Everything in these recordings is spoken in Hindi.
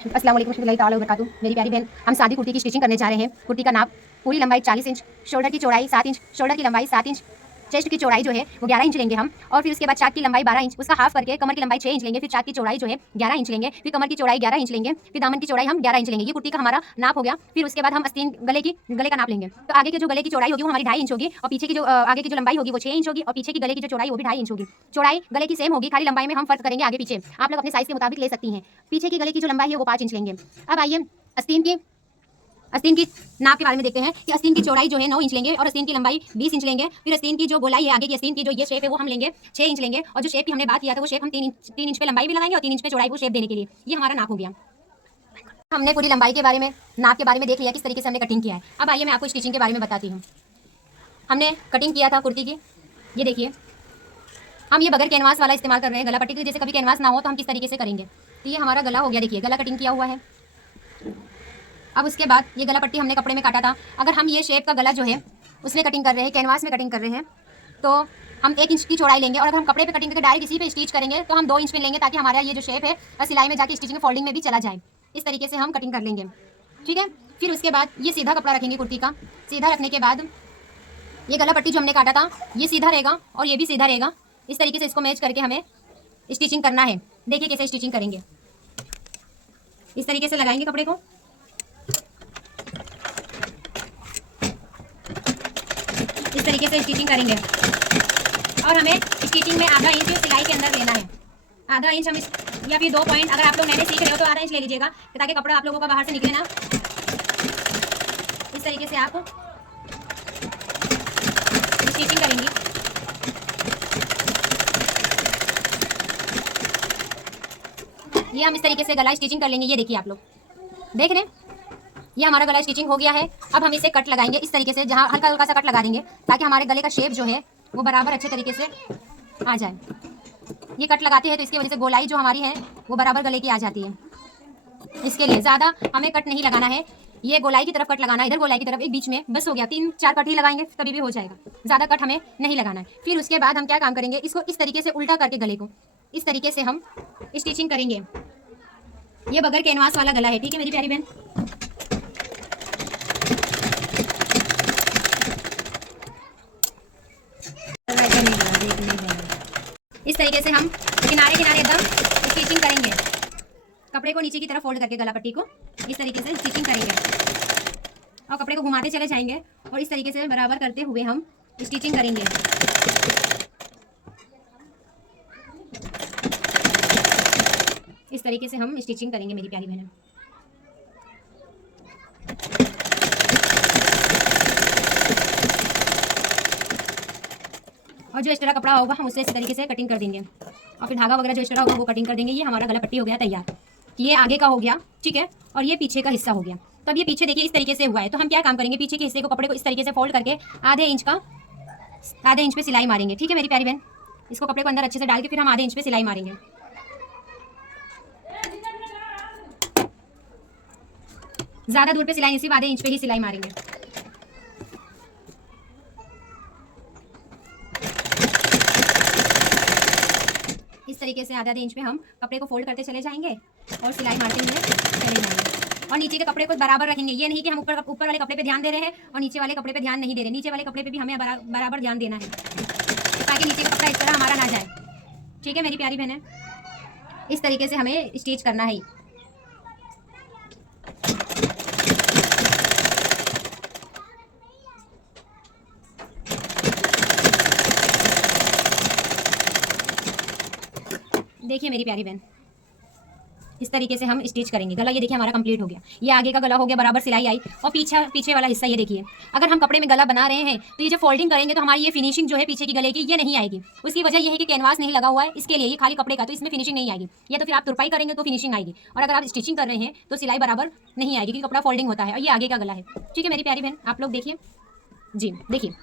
अस्सलाम वालेकुम warahmatullahi ताला वबरकातुहू। मेरी प्यारी बहन, हम सादी कुर्ती की स्टिचिंग करने जा रहे हैं। कुर्ती का नाप पूरी लंबाई 40 इंच, शोल्डर की चौड़ाई 7 इंच, शोल्डर की लंबाई 7 इंच, चेस्ट की चौड़ाई जो है वो 11 इंच लेंगे हम। और फिर उसके बाद चाक की लंबाई 12 इंच, उसका हाफ करके कमर की लंबाई 6 इंच लेंगे। फिर चाक की चौड़ाई जो है 11 इंच लेंगे, फिर कमर की चौड़ाई 11 इंच लेंगे, फिर दामन की चौड़ाई हम 11 इंच लेंगे। ये कुर्ती का हमारा नाप हो गया। फिर उसके बाद हम आस्तीन गले का नाप लेंगे। तो आगे की जो गले की चौड़ाई होगी वो हमारी 2.5 इंच होगी, और पीछे की जो आगे की जो लंबाई होगी वो 6 इंच होगी, और पीछे की गले की जो चौड़ाई वो भी 2.5 इंच होगी। चौड़ाई गले की सेम होगी, खाली लंबाई में हम फर्क करेंगे आगे पीछे। आप लोग अपने साइज के मुताबिक ले सकती हैं। पीछे की गले की जो लंबाई है वो 5 इंच लेंगे। अब आइए आस्तीन की नाप के बारे में देखते हैं कि आस्तीन की चौड़ाई जो है 9 इंच लेंगे, और आस्तीन की लंबाई 20 इंच लेंगे। फिर आस्तीन की जो गोलाई है, आगे की आस्तीन की जो ये शेप है वो हम लेंगे 6 इंच लेंगे, और जो शेप की हमने बात किया था वो शेप हम 3 इंच पे लंबाई भी लगाएंगे और 3 इंच पे चौड़ाई को शेप देने के लिए। ये हमारा नाप हो गया। हमने पूरी लंबाई के बारे में, नाप के बारे में देख लिया किस तरीके से हमने कटिंग किया है। अब आइए मैं आपको स्टिचिंग के बारे में बताती हूँ। हमने कटिंग किया था कुर्ती की, ये देखिए। हम ये बगैर कैनवास वाला इस्तेमाल कर रहे हैं गला पट्टी की। जैसे कभी कैनवास ना हो तो हम किस तरीके से करेंगे। तो ये हमारा गला हो गया, देखिए गला कटिंग किया हुआ है। अब उसके बाद ये गला पट्टी हमने कपड़े में काटा था। अगर हम ये शेप का गला जो है उसमें कटिंग कर रहे हैं, कैनवास में कटिंग कर रहे हैं, तो हम 1 इंच की चौड़ाई लेंगे। और अगर हम कपड़े पे कटिंग करके डायरेक्ट इसी पे स्टिच करेंगे तो हम 2 इंच पे लेंगे, ताकि हमारा ये जो शेप है और सिलाई में जाके स्टिचिंग फोल्डिंग में भी चला जाए। इस तरीके से हम कटिंग कर लेंगे, ठीक है। फिर उसके बाद ये सीधा कपड़ा रखेंगे कुर्ती का। सीधा रखने के बाद ये गला पट्टी जो हमने काटा था ये सीधा रहेगा और ये भी सीधा रहेगा। इस तरीके से इसको मैच करके हमें स्टिचिंग करना है। देखिए कैसे स्टिचिंग करेंगे। इस तरीके से लगाएंगे कपड़े को, इस तरीके से स्टिचिंग करेंगे। और हमें स्टिचिंग में आधा इंच सिलाई के अंदर लेना है। आधा इंच हम या फिर 2 पॉइंट, अगर आप लोग नए सीख रहे हो तो आधा इंच ले लीजिएगा, ताकि कपड़ा आप लोगों का बाहर से निकले ना। इस तरीके से आप स्टिचिंग करेंगी। ये हम इस तरीके से गला स्टिचिंग कर लेंगे। ये देखिए आप लोग देख रहे हैं, ये हमारा गला स्टिचिंग हो गया है। अब हम इसे कट लगाएंगे इस तरीके से, जहाँ हल्का हल्का सा कट लगा देंगे, ताकि हमारे गले का शेप जो है वो बराबर अच्छे तरीके से आ जाए। ये कट लगाते हैं तो इसकी वजह से गोलाई जो हमारी है वो बराबर गले की आ जाती है। इसके लिए ज़्यादा हमें कट नहीं लगाना है, ये गोलाई की तरफ कट लगाना है, इधर गोलाई की तरफ, एक बीच में बस हो गया। 3-4 कट ही लगाएंगे तभी भी हो जाएगा, ज़्यादा कट हमें नहीं लगाना है। फिर उसके बाद हम क्या काम करेंगे, इसको इस तरीके से उल्टा करके गले को इस तरीके से हम स्टिचिंग करेंगे। ये बगैर कैनवास वाला गला है, ठीक है मेरी प्यारी बहन। इस तरीके से हम किनारे किनारे एकदम स्टिचिंग करेंगे। कपड़े को नीचे की तरफ फोल्ड करके गला पट्टी को इस तरीके से स्टिचिंग करेंगे, और कपड़े को घुमाते चले जाएंगे, और इस तरीके से बराबर करते हुए हम स्टिचिंग करेंगे। इस तरीके से हम स्टिचिंग करेंगे मेरी प्यारी बहन। और जो एक्स्ट्रा कपड़ा होगा हम उससे इस तरीके से कटिंग कर देंगे, और फिर धागा वगैरह जो एक्स्ट्रा होगा वो कटिंग कर देंगे। ये हमारा गला पट्टी हो गया तैयार। ये आगे का हो गया, ठीक है, और ये पीछे का हिस्सा हो गया। तो अब ये पीछे देखिए इस तरीके से हुआ है। तो हम क्या काम करेंगे, पीछे के हिस्से को कपड़े को इस तरीके से फोल्ड करके आधे इंच पे सिलाई मारेंगे, ठीक है मेरी प्यारी बहन। इसको कपड़े को अंदर अच्छे से डाल के फिर हम आधे इंच पे सिलाई मारेंगे। ज़्यादा दूर पे सिलाई नहीं, सिर्फ आधे इंच पे ही सिलाई मारेंगे। इस तरीके से आधे इंच पे हम कपड़े को फोल्ड करते चले जाएंगे और सिलाई मारते हुए चले जाएंगे। और नीचे के कपड़े को बराबर रखेंगे। ये नहीं कि हम ऊपर वाले कपड़े पे ध्यान दे रहे हैं और नीचे वाले कपड़े पे ध्यान नहीं दे रहे। नीचे वाले कपड़े पे भी हमें बराबर ध्यान देना है, ताकि नीचे का कपड़ा इस तरह हमारा ना जाए, ठीक है मेरी प्यारी बहन। इस तरीके से हमें स्टिच करना है। देखिए मेरी प्यारी बहन, इस तरीके से हम स्टिच करेंगे। गला ये देखिए हमारा कंप्लीट हो गया। ये आगे का गला हो गया, बराबर सिलाई आई, और पीछे वाला हिस्सा ये देखिए। अगर हम कपड़े में गला बना रहे हैं तो ये जो फोल्डिंग करेंगे तो हमारी ये फिनिशिंग जो है पीछे की गले की ये नहीं आएगी। उसकी वजह ये है कि कैनवास नहीं लगा हुआ है, इसके लिए ये खाली कपड़े का, तो इसमें फिनिशिंग नहीं आएगी। या तो फिर आप तुरपाई करेंगे तो फिनिशिंग आएगी, और अगर आप स्टिचिंग कर रहे हैं तो सिलाई बराबर नहीं आएगी, क्योंकि कपड़ा फोल्डिंग होता है। और ये आगे का गला है, ठीक है मेरी प्यारी बहन। आप लोग देखिए जी, देखिए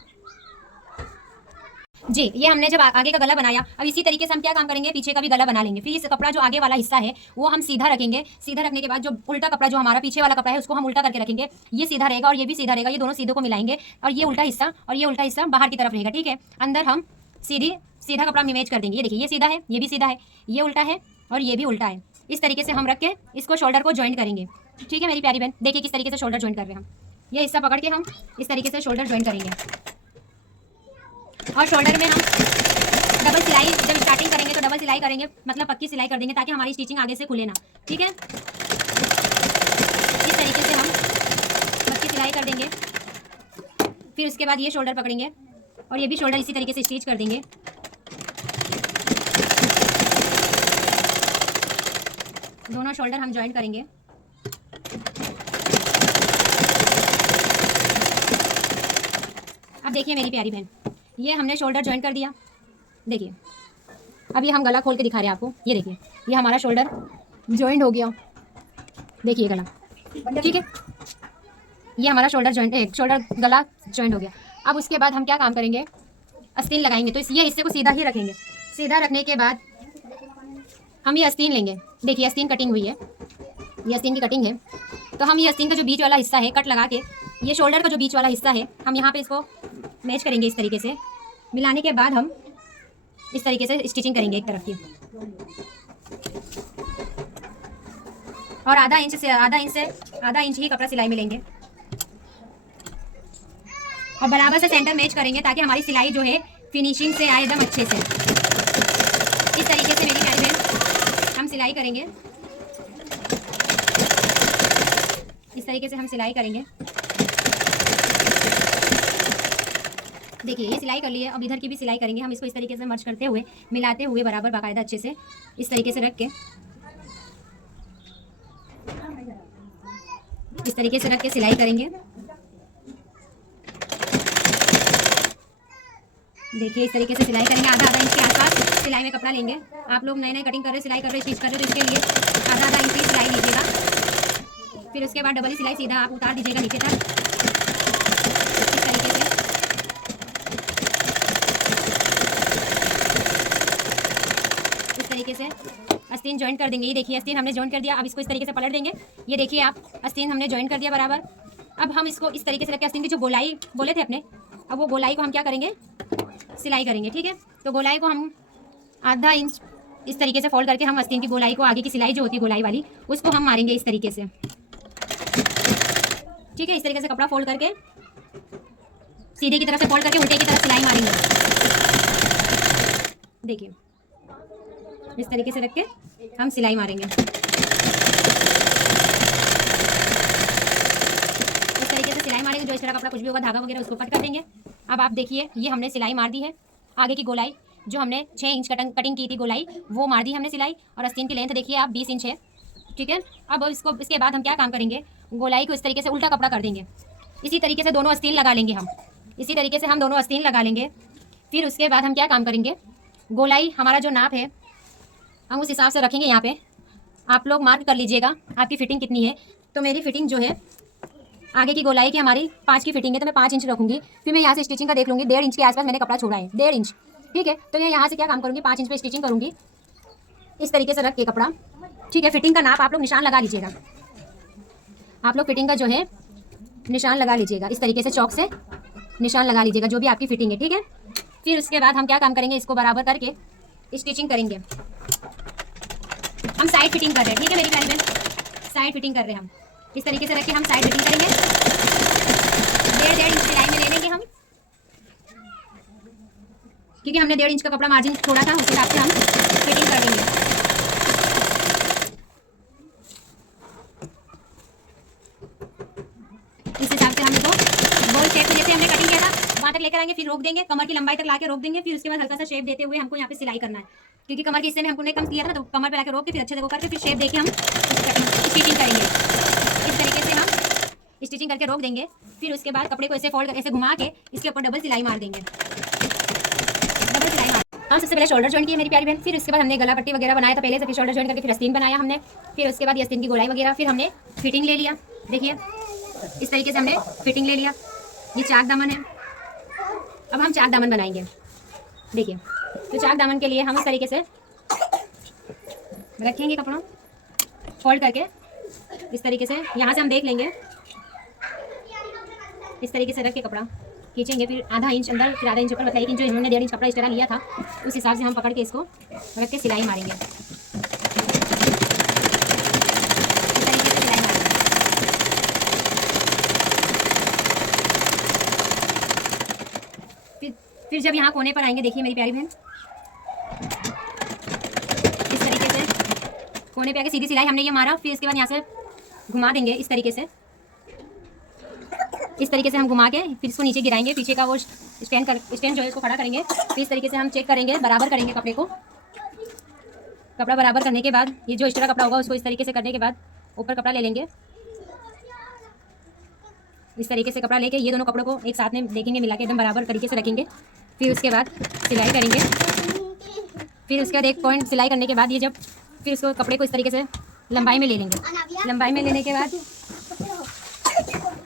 जी, ये हमने जब आगे का गला बनाया, अब इसी तरीके से हम क्या काम करेंगे, पीछे का भी गला बना लेंगे। फिर इस कपड़ा जो आगे वाला हिस्सा है वो हम सीधा रखेंगे। सीधा रखने के बाद जो उल्टा कपड़ा जो हमारा पीछे वाला कपड़ा है उसको हम उल्टा करके रखेंगे। ये सीधा रहेगा और ये भी सीधा रहेगा। ये दोनों सीधों को मिलाएंगे, और ये उल्टा हिस्सा और ये उल्टा हिस्सा बाहर की तरफ रहेगा, ठीक है। अंदर हम सीधा कपड़ा इमेज कर देंगे। ये देखिए ये सीधा है, ये भी सीधा है, ये उल्टा है और ये भी उल्टा है। इस तरीके से हम रख के इसको शोल्डर को ज्वाइंट करेंगे। ठीक है मेरी प्यारी बहन, देखिए किस तरीके से शोल्डर ज्वाइंट कर रहे हैं हम। ये हिस्सा पकड़ के हम इस तरीके से शोल्डर ज्वाइंट करेंगे और शोल्डर में हम डबल सिलाई जब स्टार्टिंग करेंगे तो डबल सिलाई करेंगे, मतलब पक्की सिलाई कर देंगे ताकि हमारी स्टिचिंग आगे से खुले ना। ठीक है, इस तरीके से हम पक्की सिलाई कर देंगे। फिर उसके बाद ये शोल्डर पकड़ेंगे और ये भी शोल्डर इसी तरीके से स्टिच कर देंगे। दोनों शोल्डर हम ज्वाइंट करेंगे। अब देखिए मेरी प्यारी बहन, ये हमने शोल्डर ज्वाइंट कर दिया। देखिए अब ये हम गला खोल के दिखा रहे हैं आपको। ये देखिए ये हमारा शोल्डर ज्वाइंट हो गया। देखिए गला, ठीक है, ये हमारा शोल्डर ज्वाइंट, शोल्डर गला ज्वाइंट हो गया। अब उसके बाद हम क्या काम करेंगे, आस्तीन लगाएंगे। तो ये हिस्से को सीधा ही रखेंगे। सीधा रखने के बाद हम ये आस्तीन लेंगे। देखिए आस्तीन कटिंग हुई है, ये आस्तीन की कटिंग है। तो हम ये आस्तीन का जो बीच वाला हिस्सा है कट लगा के, ये शोल्डर का जो बीच वाला हिस्सा है हम यहाँ पे इसको मैच करेंगे। इस तरीके से मिलाने के बाद हम इस तरीके से स्टिचिंग करेंगे एक तरफ की, और आधा इंच से आधा इंच ही कपड़ा सिलाई में लेंगे और बराबर से सेंटर मैच करेंगे ताकि हमारी सिलाई जो है फिनिशिंग से आए एकदम अच्छे से। इस तरीके से मेरी प्यारी बहन हम सिलाई करेंगे। इस तरीके से हम सिलाई करेंगे। देखिए ये सिलाई कर ली है, अब इधर की भी सिलाई करेंगे हम। इसको इस तरीके से मर्ज करते हुए, मिलाते हुए बराबर बाकायदा अच्छे से इस तरीके से रख के, इस तरीके से रख के सिलाई करेंगे। देखिए इस तरीके से सिलाई करेंगे। आधा इंच के आसपास सिलाई में कपड़ा लेंगे। आप लोग नए कटिंग कर रहे, सिलाई कर रहे, स्टिच कर रहे हो तो इसके लिए आधा इंच की सिलाई लीजिएगा। फिर उसके बाद डबल सिलाई सीधा आप उतार दीजिएगा नीचे तक। इस तरीके से से आस्तीन ज्वाइंट कर देंगे। ये देखिए आस्तीन हमने ज्वाइंट कर दिया। अब इसको इस तरीके से पलट देंगे। ये देखिए आप आस्तीन हमने ज्वाइंट कर दिया बराबर। अब हम इसको इस तरीके से रख के आस्तीन की जो गोलाई बोले थे अपने, अब वो गोलाई को हम क्या करेंगे, सिलाई करेंगे। ठीक है, तो गोलाई को हम आधा इंच इस तरीके से फोल्ड करके हम आस्तीन की गोलाई को, आगे की सिलाई जो होती है गोलाई वाली, उसको हम मारेंगे इस तरीके से। ठीक है, इस तरीके से कपड़ा फोल्ड करके सीधे की तरफ से फोल्ड करके उल्टे की तरफ सिलाई मारेंगे। देखिए इस तरीके से रख के हम सिलाई मारेंगे। इस तरीके से सिलाई मारेंगे। जो इस तरह कपड़ा कुछ भी होगा, धागा वगैरह, उसको कट कर देंगे। अब आप देखिए ये हमने सिलाई मार दी है। आगे की गोलाई जो हमने 6 इंच कटिंग की थी गोलाई, वो मार दी हमने सिलाई। और आस्तीन की लेंथ देखिए आप 20 इंच है। ठीक है, अब इसको, इसके बाद हम क्या काम करेंगे, गोलाई को इस तरीके से उल्टा कपड़ा कर देंगे। इसी तरीके से दोनों आस्तीन लगा लेंगे हम। इसी तरीके से हम दोनों आस्तीन लगा लेंगे। फिर उसके बाद हम क्या काम करेंगे, गोलाई हमारा जो नाप है हम उस हिसाब से रखेंगे। यहाँ पे आप लोग मार्क कर लीजिएगा आपकी फिटिंग कितनी है। तो मेरी फिटिंग जो है, आगे की गोलाई की हमारी 5 की फिटिंग है, तो मैं 5 इंच रखूँगी। फिर मैं यहाँ से स्टिचिंग का देख लूँगी, 1.5 इंच के आसपास मैंने कपड़ा छोड़ा है, 1.5 इंच। ठीक है, तो मैं यहाँ से क्या काम करूँगी, 5 इंच पे स्टिचिंग करूँगी इस तरीके से रख के कपड़ा। ठीक है, फिटिंग का नाप आप लोग निशान लगा लीजिएगा। आप लोग फिटिंग का जो है निशान लगा लीजिएगा, इस तरीके से चौक से निशान लगा लीजिएगा जो भी आपकी फिटिंग है। ठीक है, फिर उसके बाद हम क्या काम करेंगे, इसको बराबर करके स्टिचिंग करेंगे। हम साइड फिटिंग कर रहे हैं। ठीक है मेरी प्यारी बहन, साइड फिटिंग कर रहे हैं हम। इस तरीके से रख के हम साइड फिटिंग करेंगे। 1.5 इंच सिलाई में ले लेंगे हम, क्योंकि हमने 1.5 इंच का कपड़ा मार्जिन छोड़ा था, उस हिसाब से हम फिटिंग कर लेंगे। इस हिसाब से हम इसको गोल शेप में, जैसे हमने कटिंग किया था, वहाँ तक लेकर आएंगे। फिर रोक देंगे, कमर की लंबाई तक लाके रोक देंगे। फिर उसके बाद हल्का सा शेप देते हुए हमको यहाँ पे सिलाई करना है, क्योंकि कमर के हिस्से में हमको ने कम किया था ना, तो कमर पे लाके रोक के फिर अच्छे से करके फिर शेप देके हम स्टिचिंग करेंगे। इस तरीके से हम स्टिचिंग करके रोक देंगे। फिर उसके बाद कपड़े को ऐसे फोल्ड करके ऐसे घुमा के इसके ऊपर डबल सिलाई मार देंगे। डबल सिलाई मार, हम सबसे पहले शोल्डर ज्वाइंट किया मेरी प्यारी बहन। फिर उसके बाद हमने गला पट्टी वगैरह बनाया था पहले से, फिर शोल्डर ज्वाइंट करके फिर आस्तीन बनाया हमने। फिर उसके बाद आस्तीन की गोलाई वगैरह, फिर हमने फिटिंग ले लिया। देखिए इस तरीके से हमने फिटिंग ले लिया। ये चाक दामन है। अब हम चाक दामन बनाएंगे। देखिए तो चाक दामन के लिए हम इस तरीके से रखेंगे कपड़ा फोल्ड करके। इस तरीके से यहाँ से हम देख लेंगे, इस तरीके से रख के कपड़ा खींचेंगे। फिर आधा इंच अंदर, फिर आधा इंच ऊपर, मतलब 1 इंच जो इन्होंने 1.5 इंच कपड़ा इस तरह लिया था, उस हिसाब से हम पकड़ के इसको रख के सिलाई मारेंगे। फिर जब यहाँ कोने पर आएंगे, देखिए मेरी प्यारी बहन, इस तरीके से कोने पे आके सीधी सिलाई हमने ये मारा। फिर इसके बाद यहाँ से घुमा देंगे इस तरीके से, इस तरीके से हम घुमा के फिर इसको नीचे गिराएंगे। पीछे का वो स्टैंड जो है इसको खड़ा करेंगे। फिर इस तरीके से हम चेक करेंगे, बराबर करेंगे कपड़े को। कपड़ा बराबर करने के बाद ये जो एक्स्ट्रा कपड़ा होगा उसको इस तरीके से करने के बाद ऊपर कपड़ा ले लेंगे। इस तरीके से कपड़ा लेके ये दोनों कपड़ों को एक साथ में देखेंगे, मिला के एकदम बराबर तरीके से रखेंगे। फिर उसके बाद सिलाई करेंगे। फिर उसके बाद एक पॉइंट सिलाई करने के बाद ये जब फिर उसको कपड़े को इस तरीके से लंबाई में ले लेंगे। लंबाई में लेने के बाद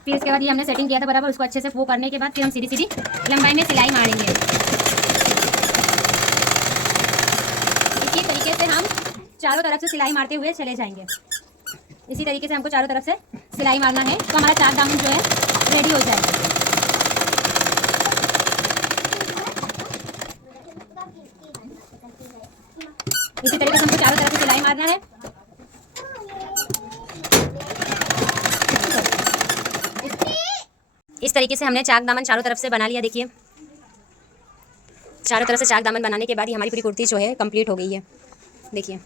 फिर उसके बाद ये हमने सेटिंग किया था बराबर, उसको अच्छे से वो करने के बाद फिर हम सीधी सीधी लंबाई में सिलाई मारेंगे। इसी तरीके से हम चारों तरफ से सिलाई मारते हुए चले जाएंगे। इसी तरीके से हमको चारों तरफ से सिलाई मारना है तो हमारा 4 दामन जो है रेडी हो जाएगा। इसी तरीके से हमको चारों तरफ से सिलाई मारना है। इस तरीके से हमने चाक दामन चारों तरफ से बना लिया। देखिए चारों तरफ से चाक दामन बनाने के बाद ही हमारी पूरी कुर्ती जो है कंप्लीट हो गई है। देखिए